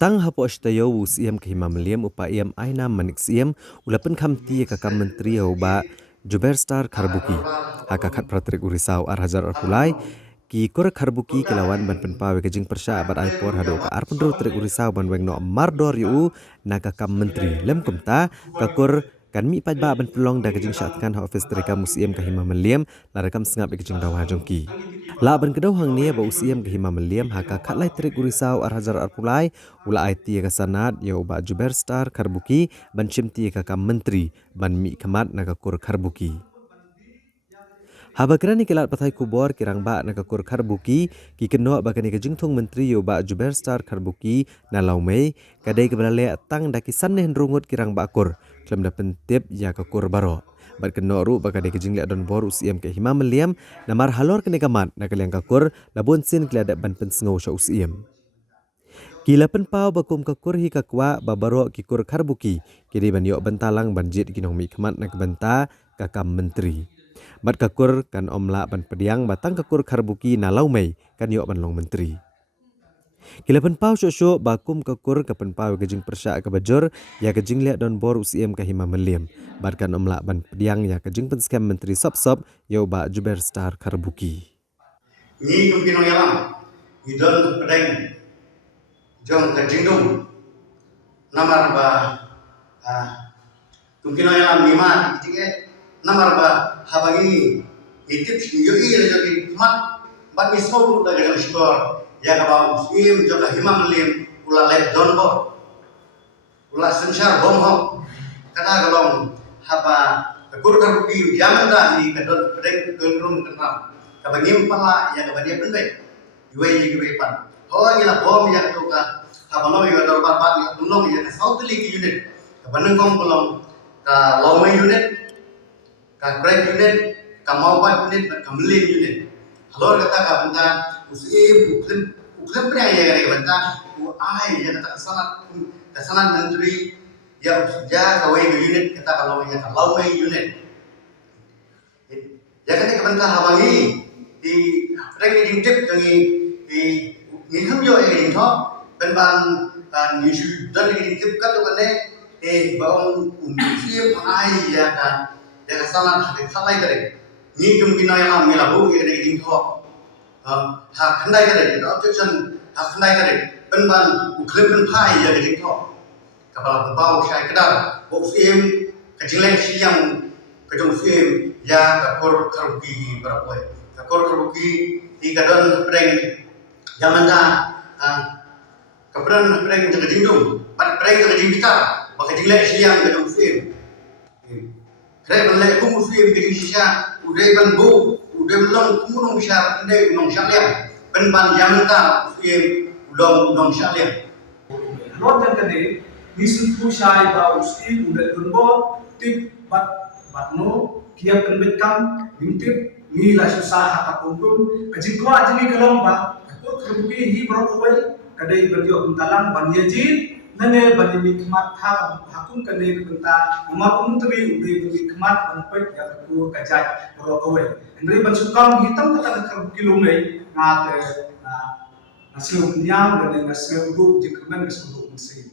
Tang hapo ashtayo usiam kahimamaliam upa iam aina maniksiam ulapan kamti kakam menteri ba Jubair Star Karbuki. Hakakat pratrik urisau arhajar arpulai ki kor Karbuki kelawan ban penpawe kejing persya abad aipor hado ka arpendro trik urisau ban weng no mardor yu na kakam menteri lem kumta kakor kan mi pajba ban pelong da kejing syatkan ha office trika museum kahimamaliam larakam sengap kejing dawa jongki. La ban kedau hang ni ba usiam kahimamaliam haka katlai trik urisau arhajar arpulai ula IT ka sanad ya uba Jubair Star Karbuki ban cimti ka menteri ban mi kemat naga kur Karbuki. Haba kerani kelat patai kubor kirang ba naga kur Karbuki ki keno ba kani kejingtung menteri ya uba Jubair Star Karbuki na laumei kadai kebalale tang daki saneh rungut kirang ba kur klem da pentip ya ka kur baro. Bat keno ru ba kadai kejing le don bor usiam ke himamaliam namar halor kene kamat na kaliang kakur labon sin kliadak ban pensengau sya usiam. Kila penpau bakum kakur hi kakwa babaro kikur Karbuki kiri ban yok bentalang banjit kinong mi kemat nak benta kakam menteri. Bat kakur kan omla ban pediang batang kakur Karbuki na laumei kan yok ban long menteri. Kila penpau syok bakum kakur ke penpau kejing persya ke bajur ya kejing liat don bor usiam ke himamaliam. Bat kan omla ban pediang ya kejing penskam menteri sop-sop ya ba Jubair Star Karbuki. Ni kumkinong yalam idon pedeng jong kejingdung namar ba kumkinong yalam lima titik namar ba habagi itip yoi jadi mat bat mismo da gadang skor ya ka muslim jong himamlim ula le donbo ula sensar bomho kada galong haba kur Karbuki yamanda ni kadon pedeng gendrum kenam kabagim pala ya kabadia pendek yuai pan oh ila bom ya to ka habano ya dorbat bat ya tunong ya south league unit kabaneng kong pelong ka lawai unit ka break unit ka mawbat unit ka kamlin unit halor kata ka benta usim uklim pria ya ka benta u ai ya kata sanat menteri ya usja kawai unit kata ka lawai unit ya kan ka benta habangi di ranking tip di ngiham yo e tho ben ban ni shu dan ni tip ka to kane baong muslim ai ya ka salan ha khalai kare ni tum kinaya ma mela ho e ni tho ha khandai kare objection ha khandai kare ben ban ukhlem ben phai ya ni tho kapala pau shai kadar muslim kajileng siang kajong muslim ya ka kor Karbuki barapoy kakor Karbuki di kadon pedeng yamanda kapren pedeng jaga jingdung pat pedeng jaga jingdita baka jingle siang kadon muslim kre banle kum muslim kejing sisa udai ban bu udai belong kumunong syar ndai unong syaliam ben ban yamanda muslim udong syaliam not that kade nisun pusai ba usti udai gunbo tip bat no kia penbekam intip ni la susah haka pungkun kajing ko ajini kalomba ko Karbuki hi brokowai kadai berjo bentalang ban yajin nane ban nikmat hakun kadai benta umar menteri udai nikmat ban pek ya ko kajai brokowai ndri ban sukam hitam kata Karbuki lumai ngate na nasil nyam dan nasil grup jikmen nasil grup mesin